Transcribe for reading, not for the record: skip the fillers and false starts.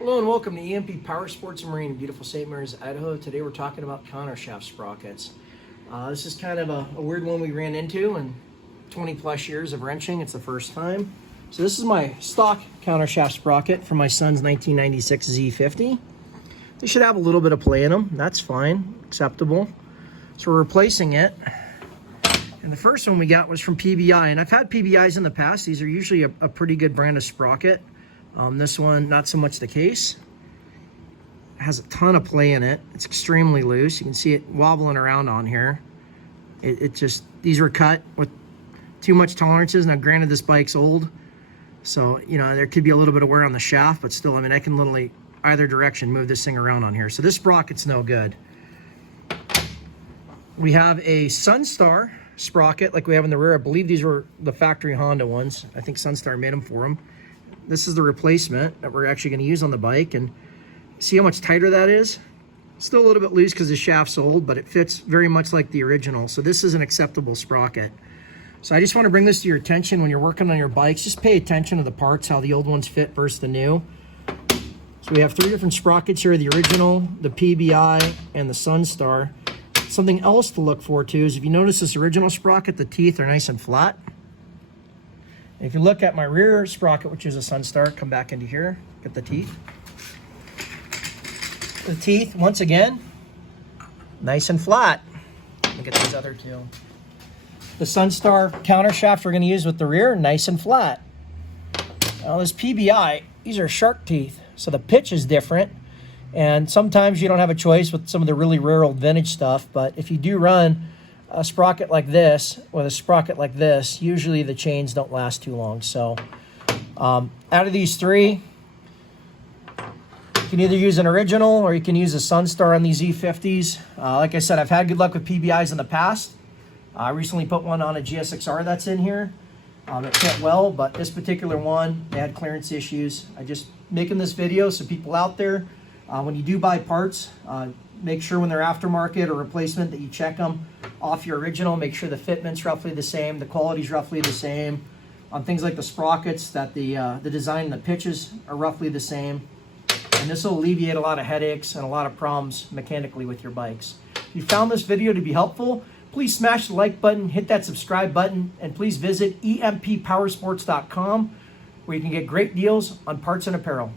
Hello and welcome to EMP Power Sports and Marine in beautiful St. Mary's, Idaho. Today we're talking about countershaft sprockets. This is kind of a weird one we ran into in 20 plus years of wrenching. It's the first time. So this is my stock countershaft sprocket from my son's 1996 Z50. They should have a little bit of play in them. That's fine, acceptable. So we're replacing it. And the first one we got was from PBI. And I've had PBIs in the past. These are usually a pretty good brand of sprocket. This one, not so much the case. It has a ton of play in it. It's extremely loose. You can see it wobbling around on here. These were cut with too much tolerances. Now, granted, this bike's old, so, you know, there could be a little bit of wear on the shaft, but still, I mean, I can literally, either direction, move this thing around on here. So this sprocket's no good. We have a Sunstar sprocket like we have in the rear. I believe these were the factory Honda ones. I think Sunstar made them for them. This is the replacement that we're actually going to use on the bike, and see how much tighter that is? Still a little bit loose because the shaft's old, but it fits very much like the original. So this is an acceptable sprocket. So I just want to bring this to your attention when you're working on your bikes. Just pay attention to the parts, how the old ones fit versus the new. So we have three different sprockets here: the original, the PBI, and the Sunstar. Something else to look for too is if you notice this original sprocket, the teeth are nice and flat. If you look at my rear sprocket, which is a Sunstar, come back into here, get the teeth. The teeth, once again, nice and flat. Look at these other two. The Sunstar countershaft we're going to use with the rear, nice and flat. Now this PBI, these are shark teeth, so the pitch is different. And sometimes you don't have a choice with some of the really rare old vintage stuff, but if you do run a sprocket like this with a sprocket like this, usually the chains don't last too long. So out of these three, you can either use an original or you can use a Sunstar on these E50s. Like I said, I've had good luck with PBIs in the past. I recently put one on a GSXR that's in here. It fit well, but this particular one, they had clearance issues. I just making this video so people out there, when you do buy parts, make sure when they're aftermarket or replacement that you check them off your original. Make sure the fitment's roughly the same, the quality's roughly the same. On things like the sprockets, that the design and the pitches are roughly the same. And this will alleviate a lot of headaches and a lot of problems mechanically with your bikes. If you found this video to be helpful, please smash the like button, hit that subscribe button, and please visit emppowersports.com where you can get great deals on parts and apparel.